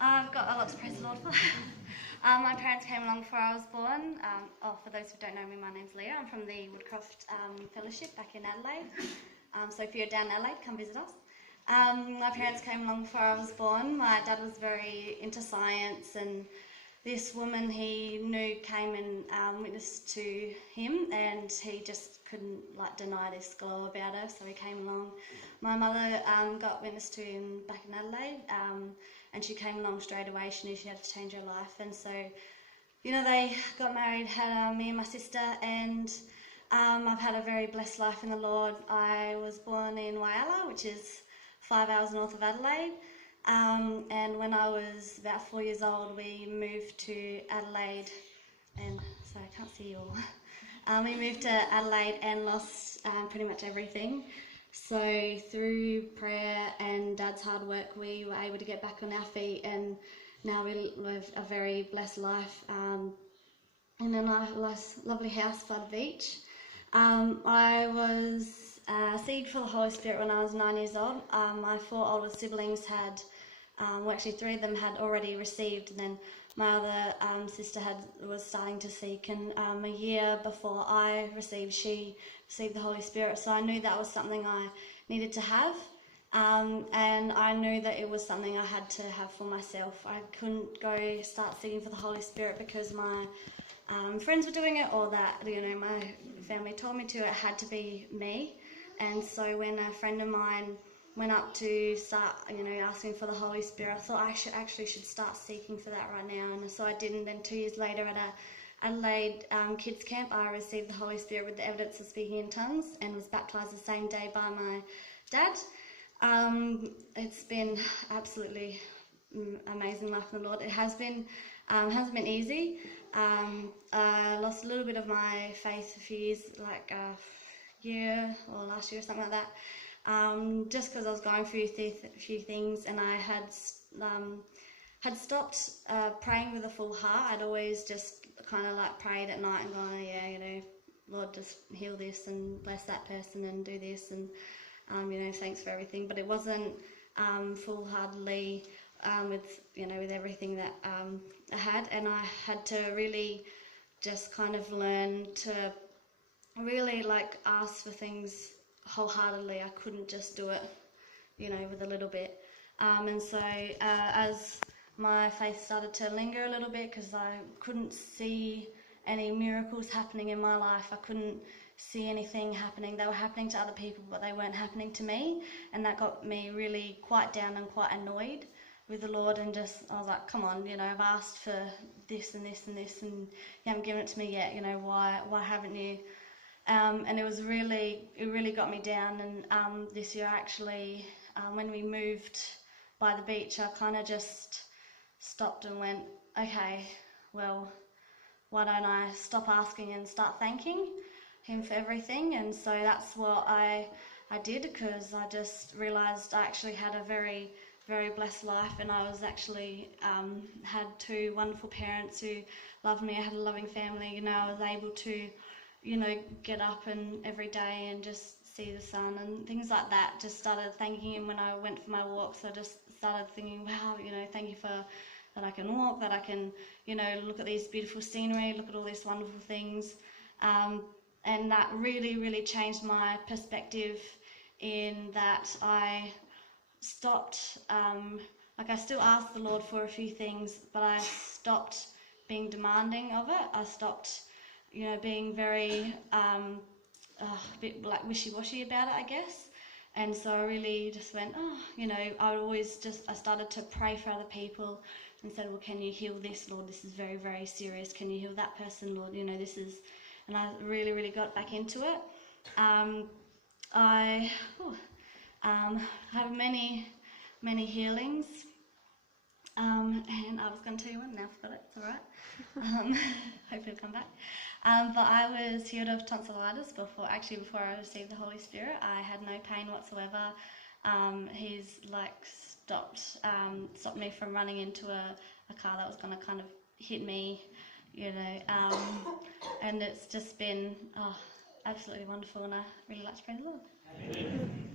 I've got a lot to praise the Lord for. My parents came along before I was born. For those who don't know me, my name's Leah. I'm from the Woodcroft Fellowship back in Adelaide. So if you're down in Adelaide, come visit us. My parents came along before I was born. My dad was very into science, and this woman he knew came and witnessed to him, and he just couldn't deny this glow about her, so he came along. My mother got witness to him back in Adelaide, and she came along straight away. She knew she had to change her life, and so they got married, had me and my sister, and I've had a very blessed life in the Lord. I was born in Whyalla, which is 5 hours north of Adelaide. And when I was about 4 years old, we moved to Adelaide, and sorry, I can't see you all. We moved to Adelaide and lost pretty much everything. So through prayer and Dad's hard work, we were able to get back on our feet, and now we live a very blessed life in a nice, lovely house by the beach. I was seed for the Holy Spirit when I was 9 years old. My 4 older siblings had, actually 3 of them had already received, and then my other sister was starting to seek, and a year before I received, she received the Holy Spirit. So I knew that was something I needed to have, and I knew that it was something I had to have for myself. I couldn't go start seeking for the Holy Spirit because my friends were doing it, or that my family told me to. It had to be me. And so when a friend of mine went up to start asking for the Holy Spirit, I thought I should start seeking for that right now. And so I did, and then 2 years later at a Adelaide kids camp, I received the Holy Spirit with the evidence of speaking in tongues, and was baptised the same day by my dad. It's been absolutely amazing life in the Lord. It hasn't been easy. I lost a little bit of my faith a few years, like a year or last year or something like that, just because I was going through a few things, and I had stopped praying with a full heart. I'd always just kind of prayed at night and gone, Lord, just heal this and bless that person and do this, and thanks for everything. But it wasn't full-heartedly with everything that I had, and I had to really just kind of learn to really ask for things wholeheartedly. I couldn't just do it, with a little bit. And so as my faith started to linger a little bit, because I couldn't see any miracles happening in my life, I couldn't see anything happening. They were happening to other people, but they weren't happening to me, and that got me really quite down and quite annoyed with the Lord, and I was like, come on, I've asked for this and this and this, and you haven't given it to me yet, why haven't you? And it really got me down. And this year actually, when we moved by the beach, I kind of just stopped and went, okay, well, why don't I stop asking and start thanking Him for everything? And so that's what I did, because I just realised I actually had a very, very blessed life, and I was actually had 2 wonderful parents who loved me. I had a loving family. I was able to get up and every day and just see the sun and things like that. Just started thanking Him when I went for my walks. I just started thinking, wow, thank you for that I can walk, that I can, look at these beautiful scenery, look at all these wonderful things. And that really, really changed my perspective, in that I stopped, I still asked the Lord for a few things, but I stopped being demanding of it. I stopped being very, a bit wishy-washy about it, I guess. And so I really just went, I started to pray for other people and said, well, can you heal this, Lord? This is very, very serious. Can you heal that person, Lord? This is, and I really, really got back into it. I have many, many healings. And I was going to tell you one, now I forgot it, it's alright. Hopefully it'll come back. But I was healed of tonsillitis before I received the Holy Spirit. I had no pain whatsoever. He's stopped me from running into a car that was going to kind of hit me, and it's just been absolutely wonderful, and I really like to praise the Lord. Amen.